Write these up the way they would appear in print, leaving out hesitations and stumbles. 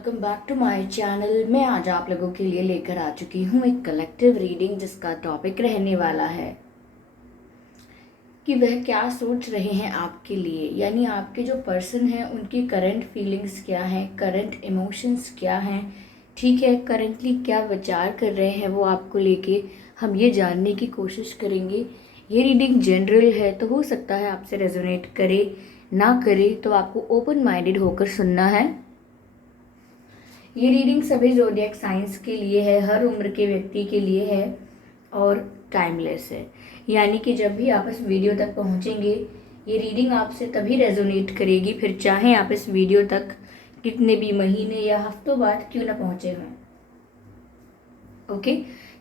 Welcome back to my channel. मैं आज आप लोगों के लिए लेकर आ चुकी हूँ एक कलेक्टिव रीडिंग जिसका टॉपिक रहने वाला है कि वह क्या सोच रहे हैं आपके लिए, यानी आपके जो पर्सन हैं उनकी करंट फीलिंग्स क्या हैं, करंट इमोशंस क्या हैं, ठीक है, करंटली क्या विचार कर रहे हैं वो आपको लेके हम ये जानने की कोशिश करेंगे। ये रीडिंग जनरल है तो हो सकता है आपसे रेजोनेट करे ना करे, तो आपको ओपन माइंडेड होकर सुनना है। ये रीडिंग सभी ज़ोडिएक साइंस के लिए है, हर उम्र के व्यक्ति के लिए है और टाइमलेस है। यानी कि जब भी आप इस वीडियो तक पहुंचेंगे ये रीडिंग आपसे तभी रेजोनेट करेगी, फिर चाहे आप इस वीडियो तक कितने भी महीने या हफ्तों बाद क्यों ना पहुंचे हों। ओके,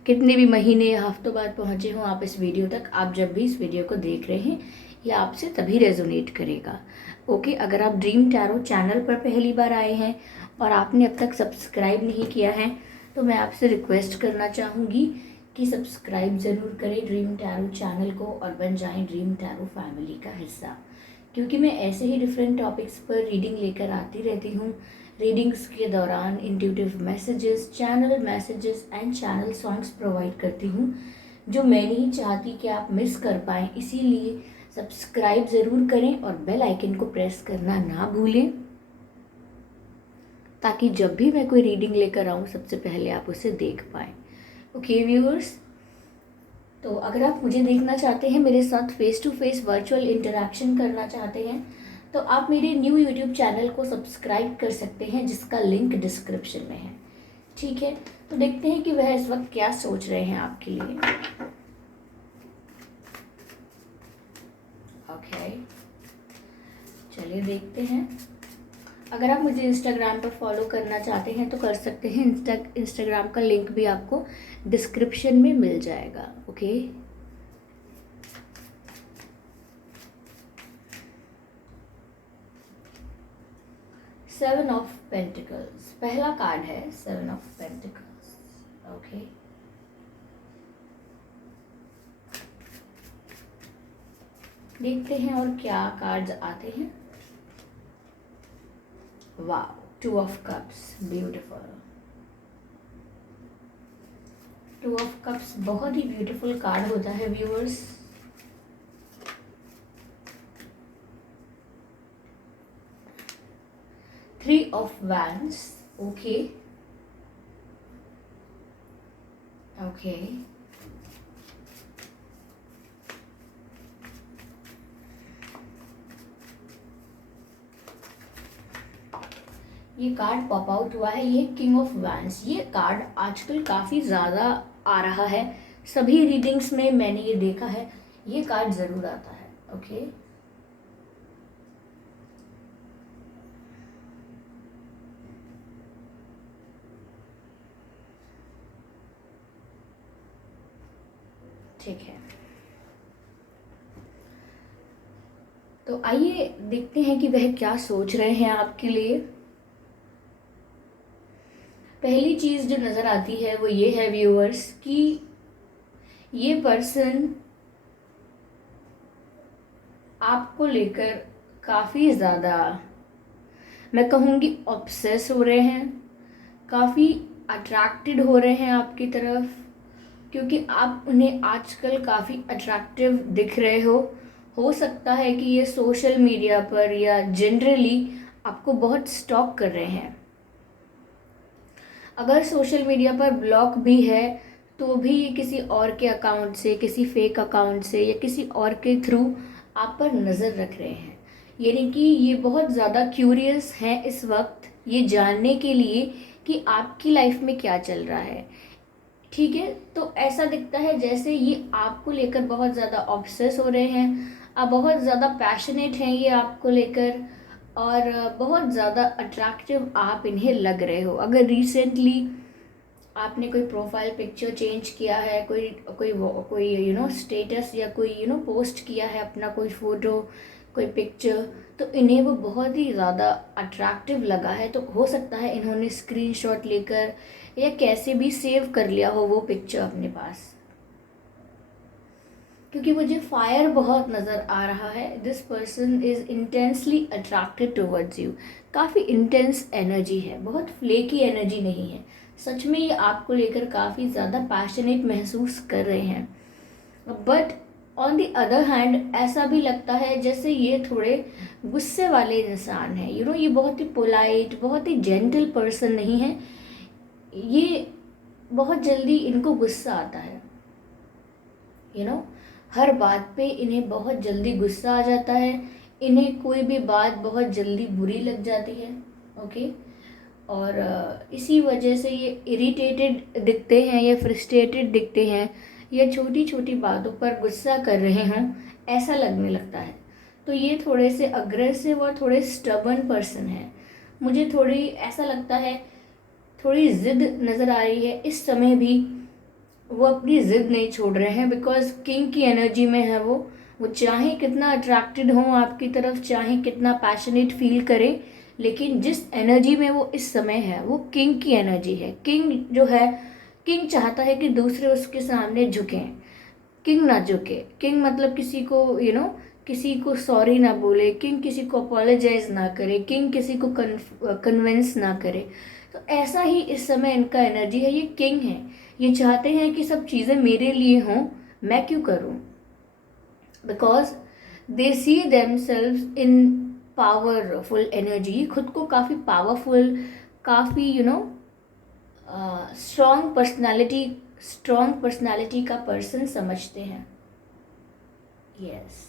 कितने भी महीने या हफ्तों बाद पहुंचे हों आप इस वीडियो तक, आप जब भी इस वीडियो को देख रहे हैं ये आपसे तभी रेजोनेट करेगा। ओके, अगर आप ड्रीम टैरो चैनल पर पहली बार आए हैं और आपने अब तक सब्सक्राइब नहीं किया है तो मैं आपसे रिक्वेस्ट करना चाहूँगी कि सब्सक्राइब ज़रूर करें ड्रीम टैरो चैनल को और बन जाएं ड्रीम टैरो फैमिली का हिस्सा, क्योंकि मैं ऐसे ही डिफरेंट टॉपिक्स पर रीडिंग लेकर आती रहती हूँ। रीडिंग्स के दौरान intuitive messages, channel messages and channel songs provide करती हूँ जो मैं नहीं चाहती कि आप मिस कर पाएँ। इसीलिए सब्सक्राइब ज़रूर करें और बेल आइकन को प्रेस करना ना भूलें, ताकि जब भी मैं कोई रीडिंग लेकर आऊँ सबसे पहले आप उसे देख पाएँ। ओके व्यूअर्स, तो अगर आप मुझे देखना चाहते हैं, मेरे साथ face to face virtual interaction करना चाहते हैं, तो आप मेरे न्यू यूट्यूब चैनल को सब्सक्राइब कर सकते हैं जिसका लिंक डिस्क्रिप्शन में है। ठीक है, तो देखते हैं कि वह इस वक्त क्या सोच रहे हैं आपके लिए। ओके, चलिए देखते हैं। अगर आप मुझे इंस्टाग्राम पर फॉलो करना चाहते हैं तो कर सकते हैं, इंस्टाग्राम का लिंक भी आपको डिस्क्रिप्शन में मिल जाएगा। ओके, सेवन ऑफ पेंटिकल्स पहला कार्ड है, सेवन ऑफ पेंटिकल्स। ओके, देखते हैं और क्या कार्ड्स आते हैं। वाह, two of cups, beautiful. Two of cups बहुत ही ब्यूटीफुल कार्ड होता है viewers. Three of wands. Okay okay, ये कार्ड पॉप आउट हुआ है, ये किंग ऑफ वैंड्स। ये कार्ड आजकल काफ़ी ज़्यादा आ रहा है, सभी रीडिंग्स में मैंने ये देखा है, ये कार्ड ज़रूर आता है। ओके, ठीक है, तो आइए देखते हैं कि वह क्या सोच रहे हैं आपके लिए। पहली चीज़ जो नज़र आती है वो ये है व्यूअर्स कि ये पर्सन आपको लेकर काफ़ी ज़्यादा, मैं कहूँगी, ऑब्सेस हो रहे हैं, काफ़ी अट्रैक्टेड हो रहे हैं आपकी तरफ, क्योंकि आप उन्हें आजकल काफ़ी अट्रैक्टिव दिख रहे हो सकता है कि ये सोशल मीडिया पर या जनरली आपको बहुत स्टॉक कर रहे हैं। अगर सोशल मीडिया पर ब्लॉक भी है तो भी ये किसी और के अकाउंट से, किसी फेक अकाउंट से या किसी और के थ्रू आप पर नज़र रख रहे हैं। यानी कि ये बहुत ज़्यादा क्यूरियस हैं इस वक्त ये जानने के लिए कि आपकी लाइफ में क्या चल रहा है। ठीक है, तो ऐसा दिखता है जैसे ये आपको लेकर बहुत ज़्यादा ऑब्सेस हो रहे हैं, आप बहुत ज़्यादा पैशनेट हैं ये आपको लेकर, और बहुत ज़्यादा अट्रैक्टिव आप इन्हें लग रहे हो। अगर रिसेंटली आपने कोई प्रोफाइल पिक्चर चेंज किया है, कोई कोई कोई स्टेटस या कोई पोस्ट किया है अपना, कोई फ़ोटो, कोई पिक्चर, तो इन्हें वो बहुत ही ज़्यादा अट्रैक्टिव लगा है। तो हो सकता है इन्होंने स्क्रीनशॉट लेकर या कैसे भी सेव कर लिया हो वो पिक्चर अपने पास। क्योंकि मुझे फायर बहुत नज़र आ रहा है। This person is intensely attracted towards you. काफ़ी इंटेंस एनर्जी है, बहुत फ्लेकी एनर्जी नहीं है। सच में ये आपको लेकर काफ़ी ज़्यादा पैशनेट महसूस कर रहे हैं। But on the other hand ऐसा भी लगता है जैसे ये थोड़े गुस्से वाले इंसान हैं। ये बहुत ही पोलाइट, बहुत ही जेंटल पर्सन नहीं है। ये बहुत जल्दी इनको गुस्सा आता है। हर बात पे इन्हें बहुत जल्दी गुस्सा आ जाता है। इन्हें कोई भी बात बहुत जल्दी बुरी लग जाती है। ओके। और इसी वजह से ये इरिटेटेड दिखते हैं या फ्रस्ट्रेटेड दिखते हैं या छोटी छोटी बातों पर गुस्सा कर रहे हों, ऐसा लगने लगता है। तो ये थोड़े से अग्रेसिव और थोड़े स्टबर्न पर्सन हैं। मुझे थोड़ी ऐसा लगता है, थोड़ी ज़िद नज़र आ रही है इस समय भी। वो अपनी ज़िद नहीं छोड़ रहे हैं बिकॉज किंग की एनर्जी में है वो चाहे कितना अट्रैक्टेड हो आपकी तरफ, चाहे कितना पैशनेट फील करे, लेकिन जिस एनर्जी में वो इस समय है वो किंग की एनर्जी है। किंग जो है, किंग चाहता है कि दूसरे उसके सामने झुकें, किंग ना झुके। किंग मतलब किसी को किसी को सॉरी ना बोले, किंग किसी को अपोलोजाइज ना करे, किंग किसी को कन्विंस ना करे। तो ऐसा ही इस समय इनका एनर्जी है। ये किंग है, ये चाहते हैं कि सब चीज़ें मेरे लिए हों, मैं क्यों करूं? Because they see themselves in powerful energy. खुद को काफ़ी पावरफुल, काफ़ी स्ट्रॉन्ग पर्सनालिटी का पर्सन समझते हैं। यस।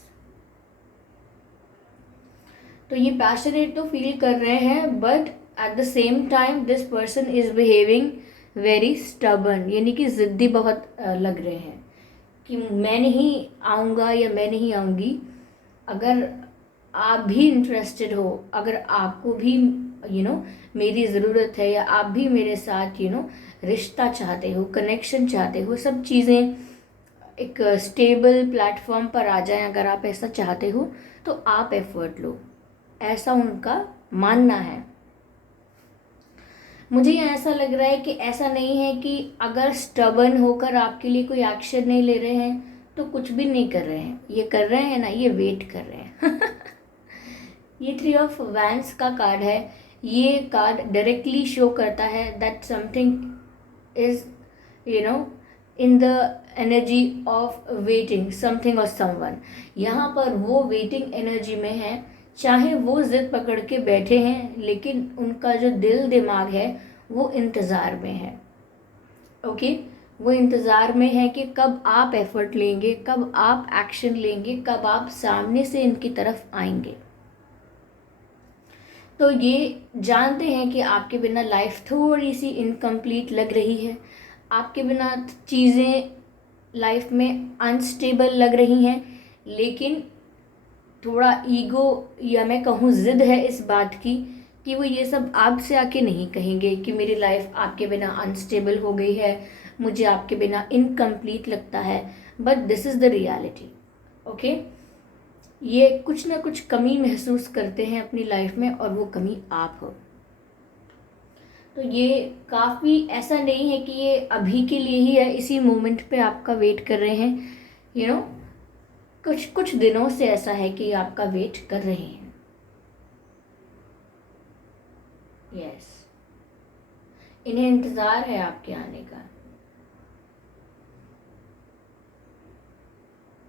तो ये पैशनेट तो फील कर रहे हैं, but at the same time this person is behaving very stubborn, यानी कि ज़िद्दी बहुत लग रहे हैं कि मैं नहीं आऊँगा या मैं नहीं आऊँगी। अगर आप भी इंटरेस्टेड हो, अगर आपको भी मेरी ज़रूरत है, या आप भी मेरे साथ रिश्ता चाहते हो, कनेक्शन चाहते हो, सब चीज़ें एक स्टेबल प्लेटफॉर्म पर आ जाएं, अगर आप ऐसा चाहते हो तो आप एफर्ट लो, ऐसा उनका मानना है। मुझे ऐसा लग रहा है कि ऐसा नहीं है कि अगर स्टबर्न होकर आपके लिए कोई एक्शन नहीं ले रहे हैं तो कुछ भी नहीं कर रहे हैं। ये कर रहे हैं ना, ये वेट कर रहे हैं। ये 3 ऑफ वैंड्स का कार्ड है। ये कार्ड डायरेक्टली शो करता है that something is in the energy of waiting something और समवन। यहाँ पर वो वेटिंग एनर्जी में है, चाहे वो जिद पकड़ के बैठे हैं, लेकिन उनका जो दिल दिमाग है वो इंतज़ार में है। ओके। वो इंतज़ार में है कि कब आप एफर्ट लेंगे, कब आप एक्शन लेंगे, कब आप सामने से इनकी तरफ आएंगे। तो ये जानते हैं कि आपके बिना लाइफ थोड़ी सी इनकम्प्लीट लग रही है, आपके बिना चीज़ें लाइफ में अनस्टेबल लग रही हैं, लेकिन थोड़ा ईगो या मैं कहूँ ज़िद है इस बात की कि वो ये सब आपसे आके नहीं कहेंगे कि मेरी लाइफ आपके बिना अनस्टेबल हो गई है, मुझे आपके बिना इनकम्प्लीट लगता है। But this is the reality. Okay. ये कुछ ना कुछ कमी महसूस करते हैं अपनी लाइफ में, और वो कमी आप हो। तो ये काफ़ी ऐसा नहीं है कि ये अभी के लिए ही है, इसी मोमेंट पे आपका वेट कर रहे हैं। कुछ दिनों से ऐसा है कि आपका वेट कर रहे हैं। यस। इन्हें इंतज़ार है आपके आने का।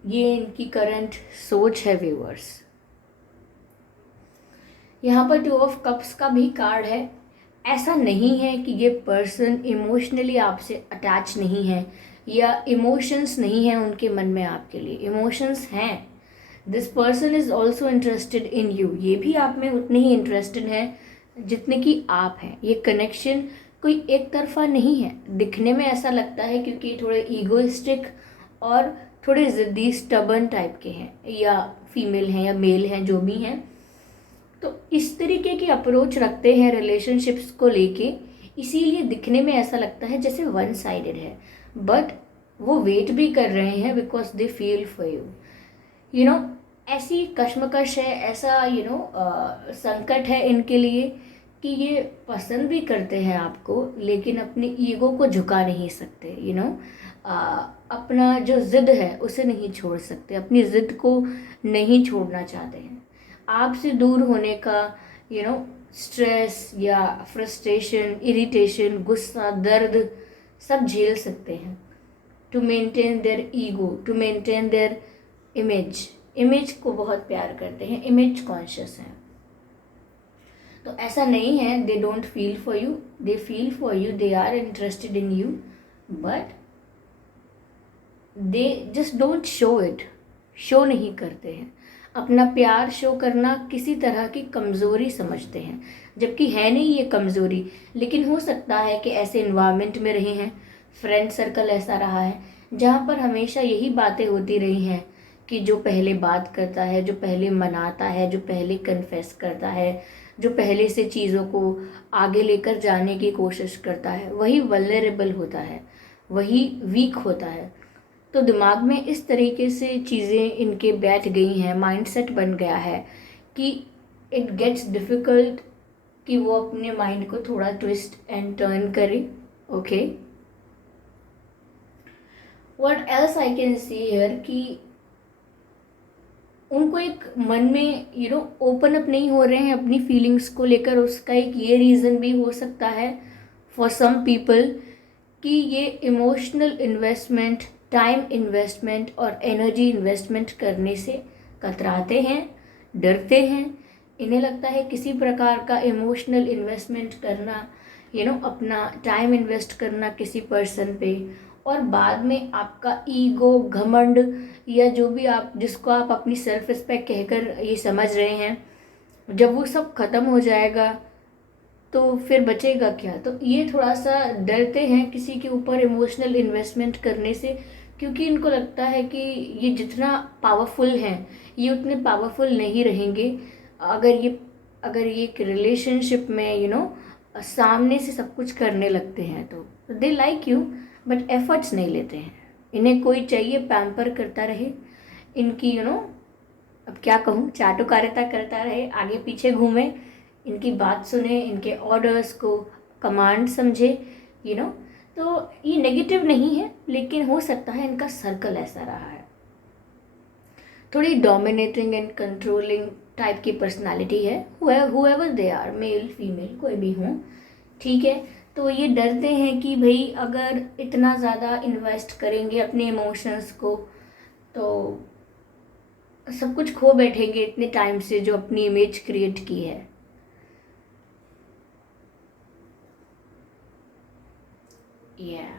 ये इनकी करंट सोच है व्यूअर्स। यहाँ पर 2 ऑफ कप्स का भी कार्ड है। ऐसा नहीं है कि ये पर्सन इमोशनली आपसे अटैच नहीं है, या इमोशंस नहीं है उनके मन में आपके लिए। इमोशंस हैं। This person is also interested in you. ये भी आप में उतने ही इंटरेस्टेड हैं जितने कि आप हैं। ये कनेक्शन कोई एक तरफा नहीं है। दिखने में ऐसा लगता है क्योंकि थोड़े ईगोइस्टिक और थोड़े ज़िद्दी स्टबर्न टाइप के हैं, या फीमेल हैं या मेल हैं, जो भी हैं। तो इस तरीके की अप्रोच रखते हैं रिलेशनशिप्स को लेके, इसीलिए दिखने में ऐसा लगता है जैसे वन साइडेड है, बट वो वेट भी कर रहे हैं because they feel for you. ऐसी कश्मकश है, ऐसा संकट है इनके लिए कि ये पसंद भी करते हैं आपको, लेकिन अपने ईगो को झुका नहीं सकते। अपना जो ज़िद है उसे नहीं छोड़ सकते, अपनी ज़िद को नहीं छोड़ना चाहते हैं। आपसे दूर होने का स्ट्रेस या फ्रस्ट्रेशन, इरिटेशन, गुस्सा, दर्द सब झेल सकते हैं to maintain their ego, to maintain their image को बहुत प्यार करते हैं, इमेज कॉन्शियस हैं। तो ऐसा नहीं है they don't feel for you, they feel for you, they are interested in you, but they just don't show it, show नहीं करते हैं। अपना प्यार शो करना किसी तरह की कमज़ोरी समझते हैं, जबकि है नहीं ये कमज़ोरी। लेकिन हो सकता है कि ऐसे इन्वायरमेंट में रहे हैं, फ्रेंड सर्कल ऐसा रहा है जहाँ पर हमेशा यही बातें होती रही हैं कि जो पहले बात करता है, जो पहले मनाता है, जो पहले कन्फेस करता है, जो पहले से चीज़ों को आगे लेकर जाने की कोशिश करता है, वही वल्नरेबल होता है, वही वीक होता है। तो दिमाग में इस तरीके से चीज़ें इनके बैठ गई हैं, माइंडसेट बन गया है कि इट गेट्स डिफ़िकल्ट कि वो अपने माइंड को थोड़ा ट्विस्ट एंड टर्न करे। Okay, what else I can see here कि उनको एक मन में ओपन अप नहीं हो रहे हैं अपनी फीलिंग्स को लेकर। उसका एक ये रीज़न भी हो सकता है फॉर सम पीपल कि ये इमोशनल इन्वेस्टमेंट, टाइम इन्वेस्टमेंट और एनर्जी इन्वेस्टमेंट करने से कतराते हैं, डरते हैं। इन्हें लगता है किसी प्रकार का इमोशनल इन्वेस्टमेंट करना, अपना टाइम इन्वेस्ट करना किसी पर्सन पे, और बाद में आपका ईगो, घमंड या जो भी आप जिसको आप अपनी सेल्फ रिस्पेक्ट कहकर ये समझ रहे हैं, जब वो सब ख़त्म हो जाएगा तो फिर बचेगा क्या। तो ये थोड़ा सा डरते हैं किसी के ऊपर इमोशनल इन्वेस्टमेंट करने से, क्योंकि इनको लगता है कि ये जितना पावरफुल हैं ये उतने पावरफुल नहीं रहेंगे अगर ये एक रिलेशनशिप में सामने से सब कुछ करने लगते हैं। तो they like you but efforts नहीं लेते हैं। इन्हें कोई चाहिए पैम्पर करता रहे, इनकी अब क्या कहूँ, चाटुकारिता करता रहे, आगे पीछे घूमे, इनकी बात सुने, इनके ऑर्डर्स को कमांड समझे। तो ये नेगेटिव नहीं है, लेकिन हो सकता है इनका सर्कल ऐसा रहा है। थोड़ी डोमिनेटिंग एंड कंट्रोलिंग टाइप की पर्सनालिटी है, however they are, male female कोई भी हो, ठीक है। तो ये डरते हैं कि भाई अगर इतना ज़्यादा इन्वेस्ट करेंगे अपने इमोशंस को तो सब कुछ खो बैठेंगे इतने टाइम से जो अपनी इमेज क्रिएट की है। Yeah.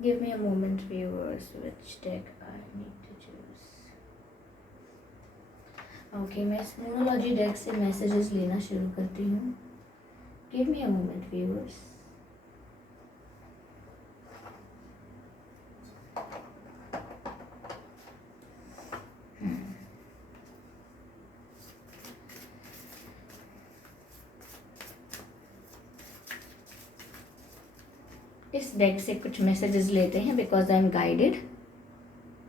Give me a moment, viewers, which deck I need to choose. Okay, मैं Numerology deck से messages लेना शुरू करती हूँ. Give me a moment, viewers. इस डेक से कुछ मैसेजेस लेते हैं because I am guided.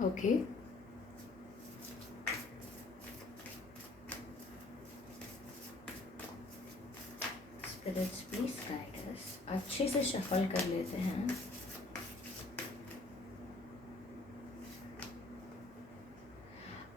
Okay, spirits please guide us. अच्छे से शफल कर लेते हैं।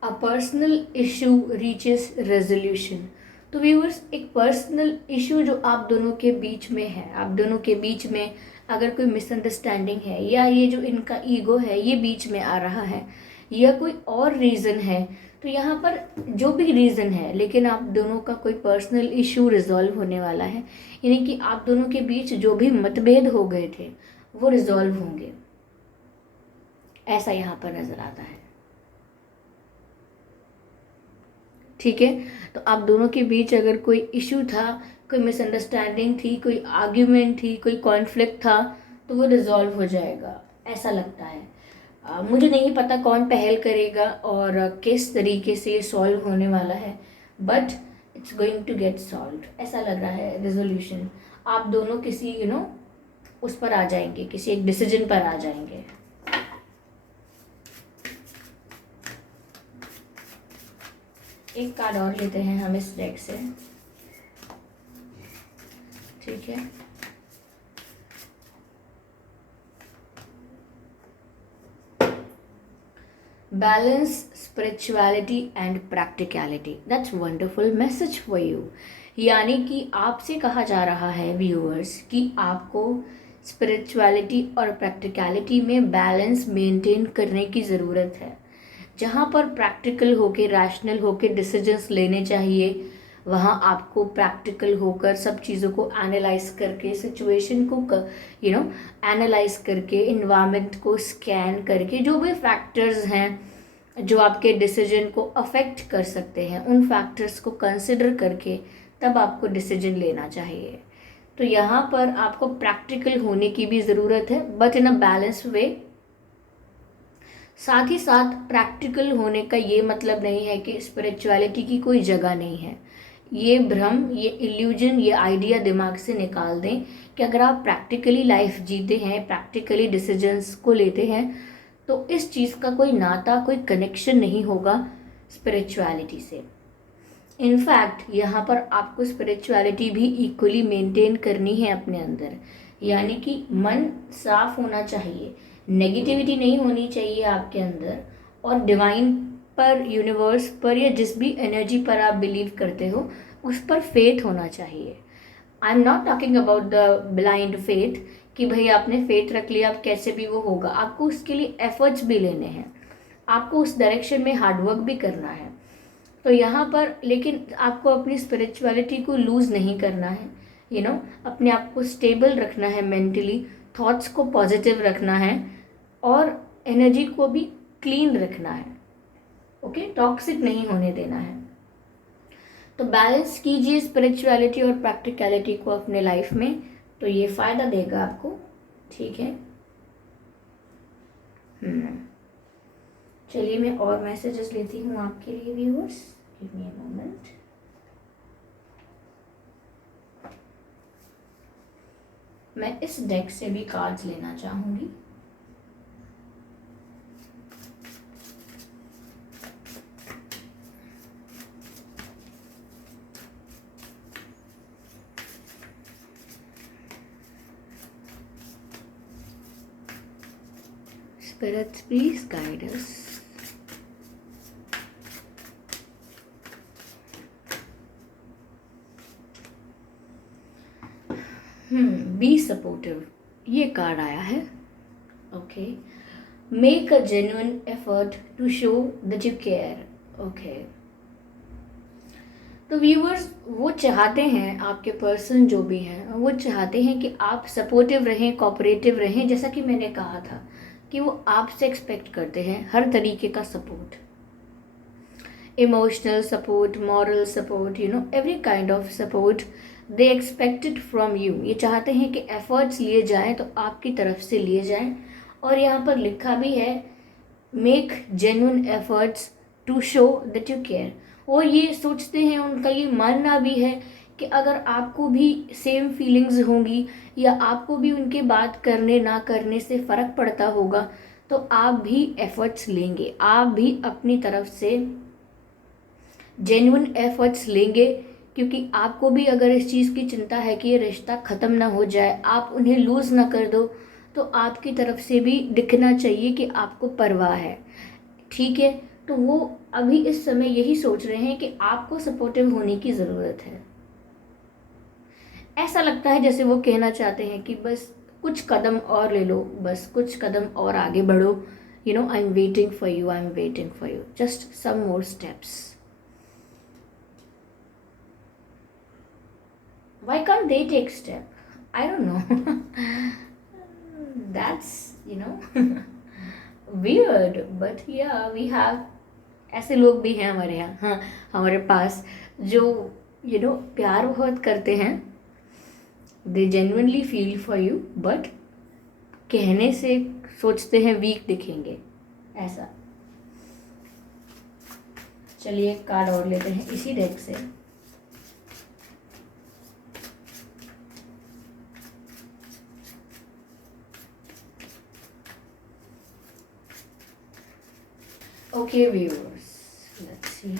A personal issue reaches resolution. तो व्यूअर्स, एक पर्सनल इशू जो आप दोनों के बीच में है, आप दोनों के बीच में अगर कोई मिसअंडरस्टैंडिंग है या ये जो इनका ईगो है ये बीच में आ रहा है या कोई और रीज़न है, तो यहाँ पर जो भी रीज़न है, लेकिन आप दोनों का कोई पर्सनल इशू रिजॉल्व होने वाला है। यानी कि आप दोनों के बीच जो भी मतभेद हो गए थे वो रिजॉल्व होंगे, ऐसा यहाँ पर नज़र आता है। ठीक है, तो आप दोनों के बीच अगर कोई इशू था, कोई मिसअंडरस्टैंडिंग थी, कोई आर्ग्यूमेंट थी, कोई कॉन्फ्लिक्ट था, तो वो रिजॉल्व हो जाएगा, ऐसा लगता है। मुझे नहीं पता कौन पहल करेगा और किस तरीके से ये सॉल्व होने वाला है, but it's going to get solve, ऐसा लग रहा है। रिजोल्यूशन, आप दोनों किसी उस पर आ जाएंगे, किसी एक डिसीजन पर आ जाएंगे। एक कार्ड और लेते हैं हम इस डेक से, ठीक है। balance spirituality and practicality. That's wonderful message for you. यानी कि आपसे कहा जा रहा है व्यूअर्स कि आपको स्पिरिचुअलिटी और प्रैक्टिकलिटी में बैलेंस मेंटेन करने की ज़रूरत है. जहाँ पर प्रैक्टिकल होके रैशनल होके डिसीजंस लेने चाहिए, वहाँ आपको प्रैक्टिकल होकर सब चीज़ों को एनालाइज करके, सिचुएशन को एनालाइज करके, इन्वायरमेंट को स्कैन करके, जो भी फैक्टर्स हैं जो आपके डिसीजन को अफेक्ट कर सकते हैं, उन फैक्टर्स को कंसिडर करके तब आपको डिसीजन लेना चाहिए. तो यहाँ पर आपको प्रैक्टिकल होने की भी ज़रूरत है, but in a balance way. साथ ही साथ प्रैक्टिकल होने का ये मतलब नहीं है कि स्पिरिचुअलिटी की कोई जगह नहीं है. ये भ्रम, ये इल्यूजन, ये आइडिया दिमाग से निकाल दें कि अगर आप प्रैक्टिकली लाइफ जीते हैं, प्रैक्टिकली डिसीजंस को लेते हैं, तो इस चीज़ का कोई नाता, कोई कनेक्शन नहीं होगा स्पिरिचुअलिटी से. इनफैक्ट यहाँ पर आपको स्पिरिचुअलिटी भी इक्वली मेंटेन करनी है अपने अंदर. यानी कि मन साफ होना चाहिए, नेगेटिविटी नहीं होनी चाहिए आपके अंदर, और डिवाइन पर, यूनिवर्स पर, या जिस भी एनर्जी पर आप बिलीव करते हो उस पर फेथ होना चाहिए. I am not talking about the blind faith कि भाई आपने फेथ रख लिया अब कैसे भी वो होगा. आपको उसके लिए एफर्ट्स भी लेने हैं, आपको उस डायरेक्शन में हार्डवर्क भी करना है. तो यहाँ पर लेकिन आपको अपनी स्पिरिचुअलिटी को लूज़ नहीं करना है. अपने आप को स्टेबल रखना है मेंटली, थॉट्स को पॉजिटिव रखना है, और एनर्जी को भी क्लीन रखना है. ओके, टॉक्सिक नहीं होने देना है. तो बैलेंस कीजिए स्पिरिचुअलिटी और प्रैक्टिकलिटी को अपने लाइफ में, तो ये फ़ायदा देगा आपको. ठीक है. चलिए मैं और मैसेजेस लेती हूँ आपके लिए viewers. Give me a moment. मैं इस डेक से भी कार्ड्स लेना चाहूँगी. Spirits, please guide us. Be supportive. ये कार्ड आया है. Okay. Make a genuine effort to show that you care. Okay. तो व्यूअर्स वो चाहते हैं, आपके पर्सन जो भी हैं वो चाहते हैं कि आप सपोर्टिव रहें, कोऑपरेटिव रहें. जैसा कि मैंने कहा था कि वो आपसे एक्सपेक्ट करते हैं हर तरीके का support, emotional support, moral support, every kind of support they expected from you. ये चाहते हैं कि एफर्ट्स लिए जाएं तो आपकी तरफ से लिए जाएं. और यहाँ पर लिखा भी है make genuine efforts to show that you care. और ये सोचते हैं, उनका ये मानना भी है कि अगर आपको भी सेम फीलिंग्स होंगी या आपको भी उनके बात करने ना करने से फ़र्क पड़ता होगा, तो आप भी एफर्ट्स लेंगे, आप भी अपनी तरफ से जेन्युइन एफर्ट्स लेंगे. क्योंकि आपको भी अगर इस चीज़ की चिंता है कि ये रिश्ता ख़त्म ना हो जाए, आप उन्हें लूज़ ना कर दो, तो आपकी तरफ से भी दिखना चाहिए कि आपको परवाह है. ठीक है. तो वो अभी इस समय यही सोच रहे हैं कि आपको सपोर्टिव होने की ज़रूरत है. ऐसा लगता है जैसे वो कहना चाहते हैं कि बस कुछ कदम और ले लो, बस कुछ कदम और आगे बढ़ो. I am waiting for you, I am waiting for you, just some more steps. Why can't they take step? I don't know. That's weird, but yeah, we have ऐसे लोग भी हैं हमारे यहाँ. हाँ, हमारे पास जो प्यार बहुत करते हैं. They genuinely feel for you, but कहने से सोचते हैं वीक दिखेंगे, ऐसा. चलिए एक कार्ड और लेते हैं इसी डेक से. Okay, viewers, let's see.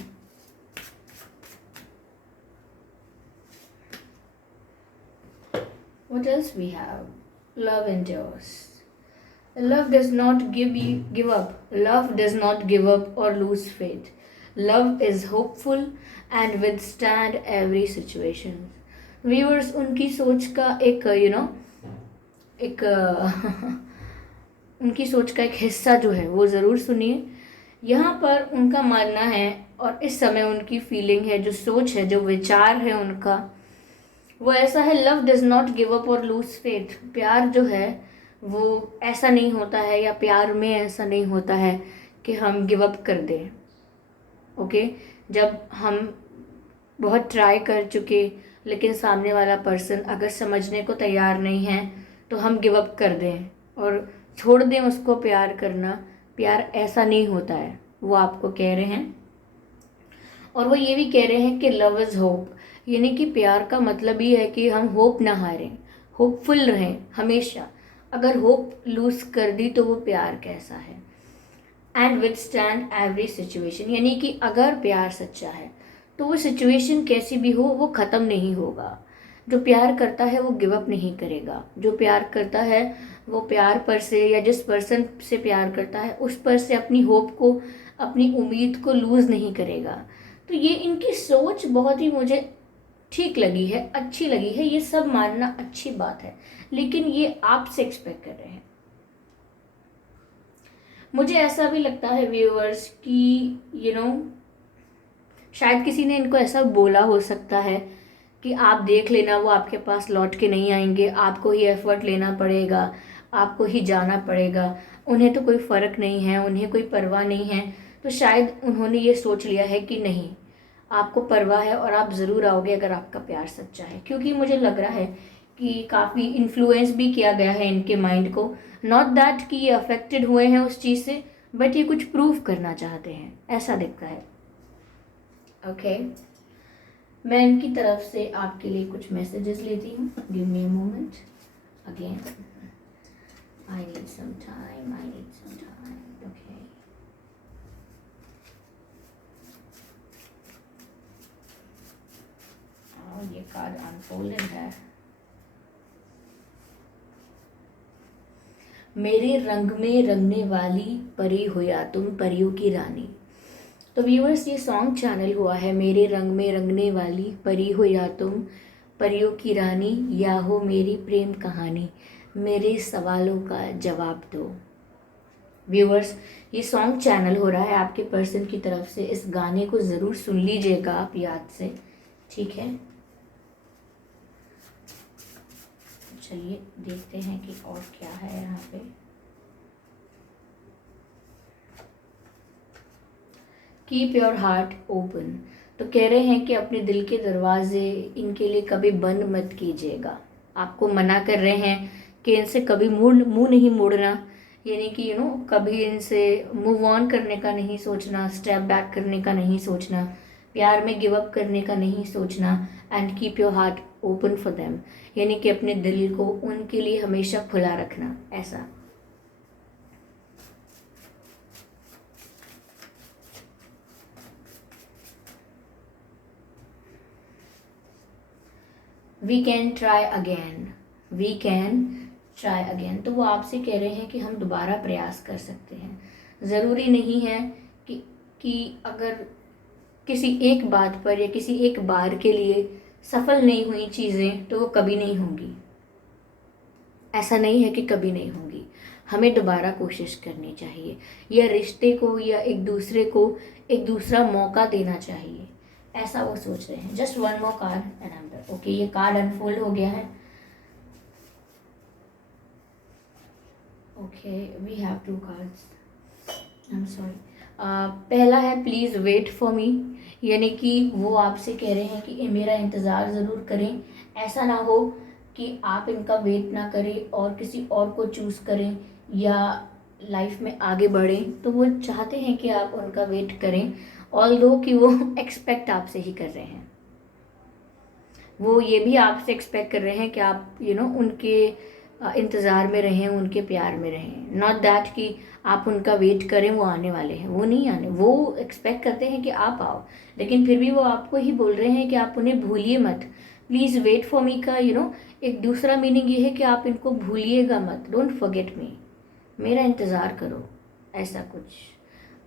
What else we have? Love endures. Love does not give up. Love does not give up or lose faith. Love is hopeful and withstand every situation. Viewers, उनकी सोच का एक एक उनकी सोच का एक हिस्सा जो है वो ज़रूर सुनिए। यहाँ पर उनका मानना है और इस समय उनकी फीलिंग है, जो सोच है, जो विचार है उनका, वो ऐसा है। Love does not give up और लूज फेथ। प्यार जो है वो ऐसा नहीं होता है, या प्यार में ऐसा नहीं होता है कि हम गिव अप कर दें। ओके, जब हम बहुत ट्राई कर चुके लेकिन सामने वाला पर्सन अगर समझने को तैयार नहीं है तो हम गिव अप कर दें और छोड़ दें उसको प्यार करना। प्यार ऐसा नहीं होता है, वो आपको कह रहे हैं। और वो ये भी कह रहे हैं कि लव इज़ होप, यानी कि प्यार का मतलब ये है कि हम होप ना हारें, होपफुल रहें हमेशा। अगर होप लूज कर दी तो वो प्यार कैसा है। एंड विथस्टैंड एवरी सिचुएशन, यानी कि अगर प्यार सच्चा है तो वो सिचुएशन कैसी भी हो वो ख़त्म नहीं होगा। जो प्यार करता है वो गिव अप नहीं करेगा। जो प्यार करता है वो प्यार पर से, या जिस पर्सन से प्यार करता है उस पर से अपनी होप को, अपनी उम्मीद को लूज़ नहीं करेगा। तो ये इनकी सोच बहुत ही मुझे ठीक लगी है, अच्छी लगी है। ये सब मानना अच्छी बात है, लेकिन ये आपसे एक्सपेक्ट कर रहे हैं। मुझे ऐसा भी लगता है व्यूअर्स कि शायद किसी ने इनको ऐसा बोला हो सकता है कि आप देख लेना, वो आपके पास लौट के नहीं आएंगे, आपको ही एफर्ट लेना पड़ेगा, आपको ही जाना पड़ेगा, उन्हें तो कोई फ़र्क नहीं है, उन्हें कोई परवाह नहीं है। तो शायद उन्होंने ये सोच लिया है कि नहीं, आपको परवाह है और आप ज़रूर आओगे अगर आपका प्यार सच्चा है। क्योंकि मुझे लग रहा है कि काफ़ी इन्फ्लुएंस भी किया गया है इनके माइंड को। नॉट दैट कि ये अफेक्टेड हुए हैं उस चीज़ से, बट ये कुछ प्रूव करना चाहते हैं, ऐसा दिखता है। ओके, मैं इनकी तरफ से आपके लिए कुछ मैसेजेस लेती हूँ। Give me a moment again, I need some time, I need some time. Okay, और ये कार्ड अनफोल्डेड है। मेरे रंग में रंगने वाली परी हो या तुम, परियों की रानी। तो व्यूअर्स, ये सॉन्ग चैनल हुआ है मेरे रंग में रंगने वाली परी हो या तुम, परियों की रानी, या हो मेरी प्रेम कहानी, मेरे सवालों का जवाब दो। व्यूअर्स, ये सॉन्ग चैनल हो रहा है आपके पर्सन की तरफ से। इस गाने को ज़रूर सुन लीजिएगा आप याद से, ठीक है। चलिए देखते हैं कि और क्या है यहाँ पे। कीप योर हार्ट ओपन, तो कह रहे हैं कि अपने दिल के दरवाजे इनके लिए कभी बंद मत कीजिएगा। आपको मना कर रहे हैं कि इनसे कभी मुंह नहीं मोड़ना, यानी कि कभी इनसे मूव ऑन करने का नहीं सोचना, स्टेप बैक करने का नहीं सोचना, प्यार में गिव अप करने का नहीं सोचना। And keep your heart open for them, यानी कि अपने दिल को उनके लिए हमेशा खुला रखना, ऐसा। We can try again, we can try again. तो वो आपसे कह रहे हैं कि हम दोबारा प्रयास कर सकते हैं। ज़रूरी नहीं है कि अगर किसी एक बात पर या किसी एक बार के लिए सफल नहीं हुई चीज़ें तो वो कभी नहीं होंगी। ऐसा नहीं है कि कभी नहीं होंगी, हमें दोबारा कोशिश करनी चाहिए, या रिश्ते को या एक दूसरे को एक दूसरा मौका देना चाहिए, ऐसा वो सोच रहे हैं। Just one more card and I am done. Okay, ये कार्ड अनफोल्ड हो गया है। Okay, we have two cards, I am sorry. पहला है प्लीज़ वेट फॉर मी, यानी कि वो आपसे कह रहे हैं कि मेरा इंतज़ार ज़रूर करें। ऐसा ना हो कि आप इनका वेट ना करें और किसी और को चूज़ करें या लाइफ में आगे बढ़ें। तो वो चाहते हैं कि आप उनका वेट करें, ऑल्दो कि वो एक्सपेक्ट आपसे ही कर रहे हैं। वो ये भी आपसे एक्सपेक्ट कर रहे हैं कि आप उनके इंतज़ार में रहें, उनके प्यार में रहें। नॉट दैट कि आप उनका वेट करें, वो आने वाले हैं, वो नहीं आने। वो एक्सपेक्ट करते हैं कि आप आओ, लेकिन फिर भी वो आपको ही बोल रहे हैं कि आप उन्हें भूलिए मत। प्लीज़ वेट फॉर मी का एक दूसरा मीनिंग ये है कि आप इनको भूलिएगा मत, डोंट फॉरगेट मी। मेरा इंतज़ार करो, ऐसा कुछ।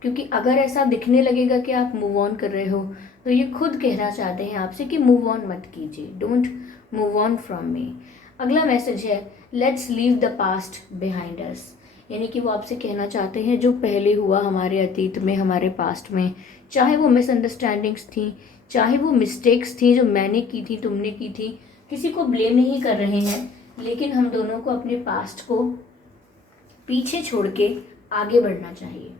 क्योंकि अगर ऐसा दिखने लगेगा कि आप मूव ऑन कर रहे हो, तो ये खुद कहना चाहते हैं आपसे कि मूव ऑन मत कीजिए, don't move on from me. अगला मैसेज है let's leave the past behind us, यानी कि वो आपसे कहना चाहते हैं जो पहले हुआ हमारे अतीत में, हमारे पास्ट में, चाहे वो मिसअंडरस्टैंडिंग्स थी, चाहे वो मिस्टेक्स थी जो मैंने की थी, तुमने की थी, किसी को ब्लेम नहीं कर रहे हैं, लेकिन हम दोनों को अपने पास्ट को पीछे छोड़ के आगे बढ़ना चाहिए।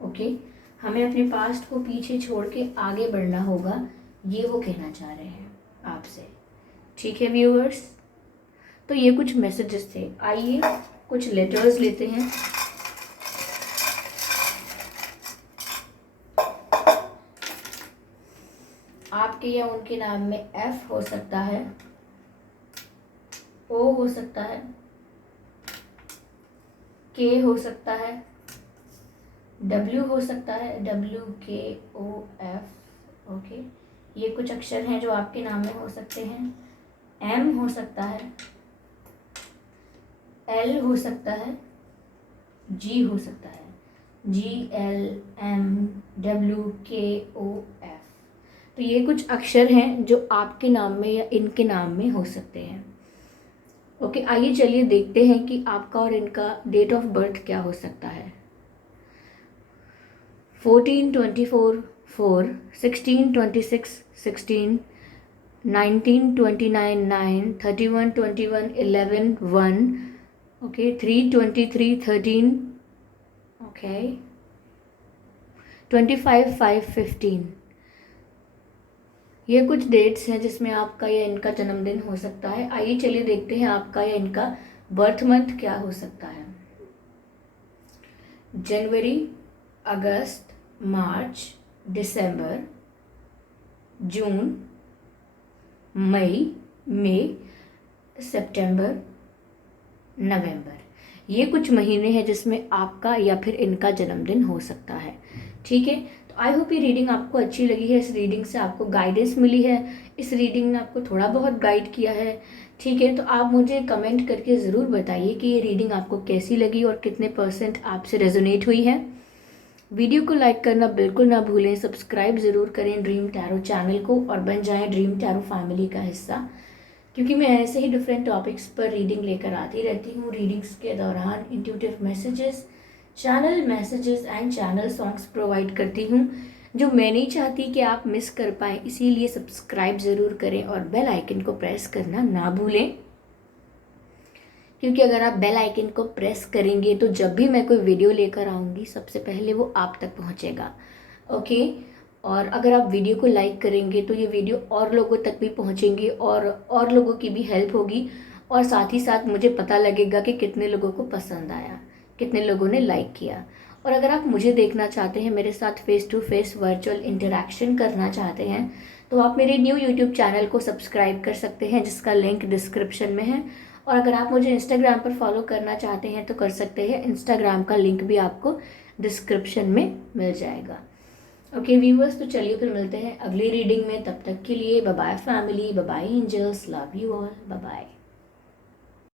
ओके, हमें अपने पास्ट को पीछे छोड़ के आगे बढ़ना होगा, ये वो कहना चाह रहे हैं आपसे। ठीक है व्यूअर्स, तो ये कुछ मैसेजेस थे। आइए कुछ लेटर्स लेते हैं। आपके या उनके नाम में एफ हो सकता है, ओ हो सकता है, के हो सकता है, डब्ल्यू हो सकता है, WKOF। ओके, ये कुछ अक्षर हैं जो आपके नाम में हो सकते हैं। एम हो सकता है, एल हो सकता है, जी हो सकता है, GLMWKOF। तो ये कुछ अक्षर हैं जो आपके नाम में या इनके नाम में हो सकते हैं। ओके, आइए चलिए देखते हैं कि आपका और इनका डेट ऑफ बर्थ क्या हो सकता है। 14/24/4, 16/26/16, 19/29/9, 31/21/11/1, ओके, 3/23/13, ओके, 25/5/15। ये कुछ डेट्स हैं जिसमें आपका या इनका जन्मदिन हो सकता है। आइए चलिए देखते हैं आपका या इनका बर्थ मंथ क्या हो सकता है। जनवरी, अगस्त, मार्च, दिसंबर, जून, मई, सितंबर, नवंबर। ये कुछ महीने हैं जिसमें आपका या फिर इनका जन्मदिन हो सकता है। ठीक है, तो आई होप ये रीडिंग आपको अच्छी लगी है। इस रीडिंग से आपको गाइडेंस मिली है, इस रीडिंग ने आपको थोड़ा बहुत गाइड किया है। ठीक है, तो आप मुझे कमेंट करके ज़रूर बताइए कि ये रीडिंग आपको कैसी लगी और कितने % आपसे रेजोनेट हुई है। वीडियो को लाइक करना बिल्कुल ना भूलें, सब्सक्राइब ज़रूर करें ड्रीम टैरो चैनल को और बन जाएं ड्रीम टैरो फैमिली का हिस्सा, क्योंकि मैं ऐसे ही डिफरेंट टॉपिक्स पर रीडिंग लेकर आती रहती हूँ। रीडिंग्स के दौरान intuitive messages, channel messages and channel songs provide करती हूँ जो मैं नहीं चाहती कि आप मिस कर पाएँ। इसीलिए सब्सक्राइब ज़रूर करें और बेल आइकन को प्रेस करना ना भूलें, क्योंकि अगर आप बेल आइकन को प्रेस करेंगे तो जब भी मैं कोई वीडियो लेकर आऊँगी सबसे पहले वो आप तक पहुँचेगा। ओके, और अगर आप वीडियो को लाइक करेंगे तो ये वीडियो और लोगों तक भी पहुँचेंगी और लोगों की भी हेल्प होगी, और साथ ही साथ मुझे पता लगेगा कि कितने लोगों को पसंद आया, कितने लोगों ने लाइक किया। और अगर आप मुझे देखना चाहते हैं, मेरे साथ face to face virtual interaction करना चाहते हैं, तो आप मेरे न्यू यूट्यूब चैनल को सब्सक्राइब कर सकते हैं जिसका लिंक डिस्क्रिप्शन में है। और अगर आप मुझे इंस्टाग्राम पर फॉलो करना चाहते हैं तो कर सकते हैं, इंस्टाग्राम का लिंक भी आपको डिस्क्रिप्शन में मिल जाएगा। ओके व्यूअर्स, तो चलिए फिर मिलते हैं अगली रीडिंग में। तब तक के लिए bye bye family, bye bye angels, love you all, bye bye.